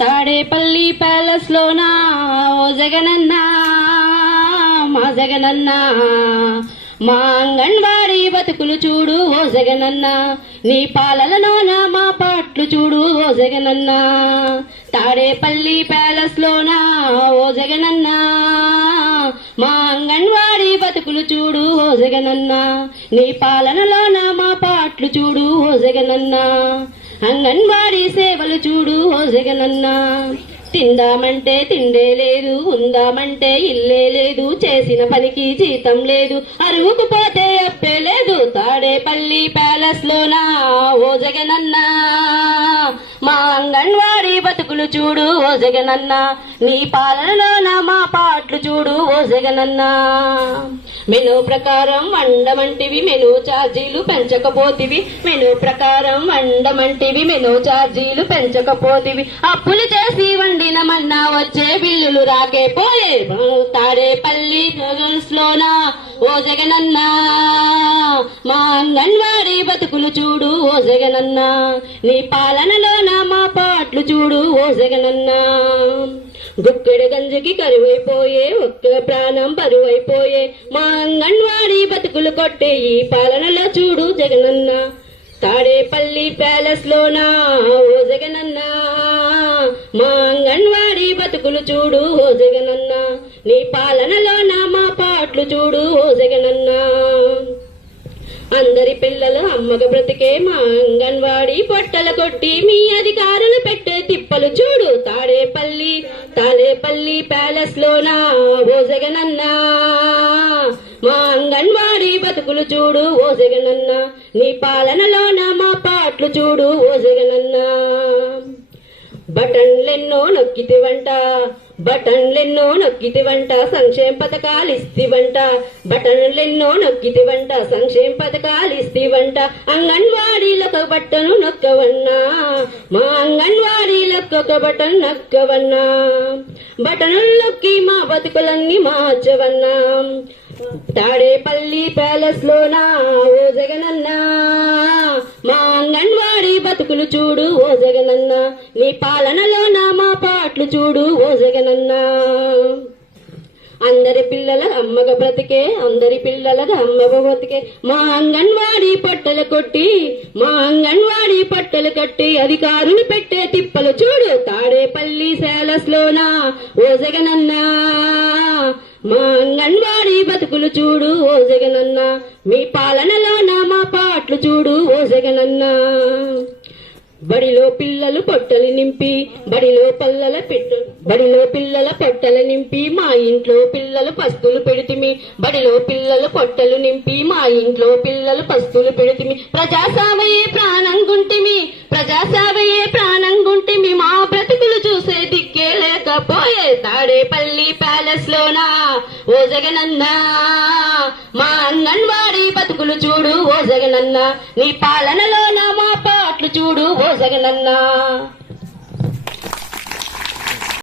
Tadepalli palace లోనా? ఓ జగనన్న మా జగనన్న. మా అంగన్వాడి బతుకులు చూడు ఓ జగనన్న. నీ పాలనలోన మా పాటలు చూడు ఓ జగనన్న. తాడేపల్లి ప్యాలెస్ లోనా? ఓ జగనన్న. మా అంగన్వాడి బతుకులు చూడు ఓ జగనన్న. నీ పాలనలోన మా పాటలు చూడు ఓ జగనన్నా. అంగన్వాడి సేవలు చూడు ఓ జగనన్నా తిందామంటే తిండే లేదు ఉందామంటే ఇల్లే లేదు చేసిన పనికి జీతం లేదు అరువుకు పోతే అప్పే లేదు తాడేపల్లి ప్యాలెస్ లోనా ఓ జగనన్నా. మా అంగన్వాడి బతుకులు చూడు ఓ జగనన్న. నీ పాలనలోన మా పాటలు చూడు ఓ జగనన్న. మెను ప్రకారం వండమంటివి మెను ఛార్జీలు పెంచకపోతివి. మెను ప్రకారం వండమంటివి మెను ఛార్జీలు పెంచకపోతివి. అప్పులు చేసి వండిన మన్నా వచ్చే బిల్లులు రాకే పోయే తాడేపల్లి లోనా ఓ జగనన్నా. మా అంగన్వాడి బతుకులు చూడు ఓ జగనన్న. నీ పాలనలోన మా పాటలు చూడు ఓ జగనన్న. గుక్కెడు గంజకి కరువైపోయే ఒక్క ప్రాణం బరువైపోయే మా అంగన్వాడి బతుకులు కొట్టే ఈ పాలనలో చూడు జగనన్న. తాడేపల్లి ప్యాలెస్ లోనా ఓ జగనన్న. మా అంగన్వాడి బతుకులు చూడు ఓ జగనన్న. నీ పాలనలోన మా పాటలు చూడు ఓ జగనన్నా. అందరి పిల్లలు అమ్మగ బ్రతికే మా అంగన్వాడి పొట్టల కొట్టి మీ అధికారులు పెట్టే తిప్పలు చూడు. తాడేపల్లి తాడేపల్లి ప్యాలెస్ లోనా? ఓ జగనన్నా. మా అంగన్వాడి బతుకులు చూడు ఓ జగనన్నా. నీ పాలనలోన మా పాటలు చూడు ఓ జగనన్నా. బటన్లెన్నో నొక్కితివంట బటన్లెన్నో నొక్కితివంట సంక్షేమ పథకాలు ఇస్తివంట బటన్లెన్నో నొక్కితివంట సంక్షేమ పథకాలు ఇస్తివంట. అంగన్వాడీలో బట్టను నొక్కవన్నా మా అంగన్వాడీలో ఒక బటన్ నొక్కవన్నా బటనులు నొక్కి మా బతుకులన్నీ మార్చవన్నా. తాడేపల్లి ప్యాలెస్ లోనా ఓ జగనన్నా. బతుకులు చూడు ఓ జగనన్న. నీ నా మా పాటలు చూడు ఓ జగనన్న. అందరి పిల్లల అమ్మగ బ్రతికే అందరి పిల్లల అమ్మగ బ్రతికే. మా అంగన్వాడీ పట్టలు కొట్టి మా అంగన్వాడీ పట్టలు కట్టి అధికారులు పెట్టే తిప్పలు చూడు తాడేపల్లి సేలస్ లోనా ఓ జగనన్నా. మా అంగన్వాడీ బతుకులు చూడు ఓ జగనన్నా. మీ పాలనలోన మా పాటలు చూడు ఓ జగనన్నా. బడిలో పిల్లలు పొట్టలు నింపి బడిలో పల్లల పెట్టు బడిలో పిల్లల పొట్టలు నింపి మా ఇంట్లో పిల్లలు పస్తులు పెడితిమి. బడిలో పిల్లలు పొట్టలు నింపి మా ఇంట్లో పిల్లలు పస్తులు పెడితిమి. ప్రజాసావయే ప్రాణం గుంటిమి ప్రజాసావయే ప్రాణం గుంటిమి. మా బ్రతుకులు చూసే దిక్కే లేకపోయే తాడేపల్లి ప్యాలెస్ లోనా ఓ జగనన్నా మా అంగన్వాడి బతుకులు చూడు ఓ జగనన్నా. నీ పాలనలోనా మా పాటలు చూడు ఓ జగనన్నా.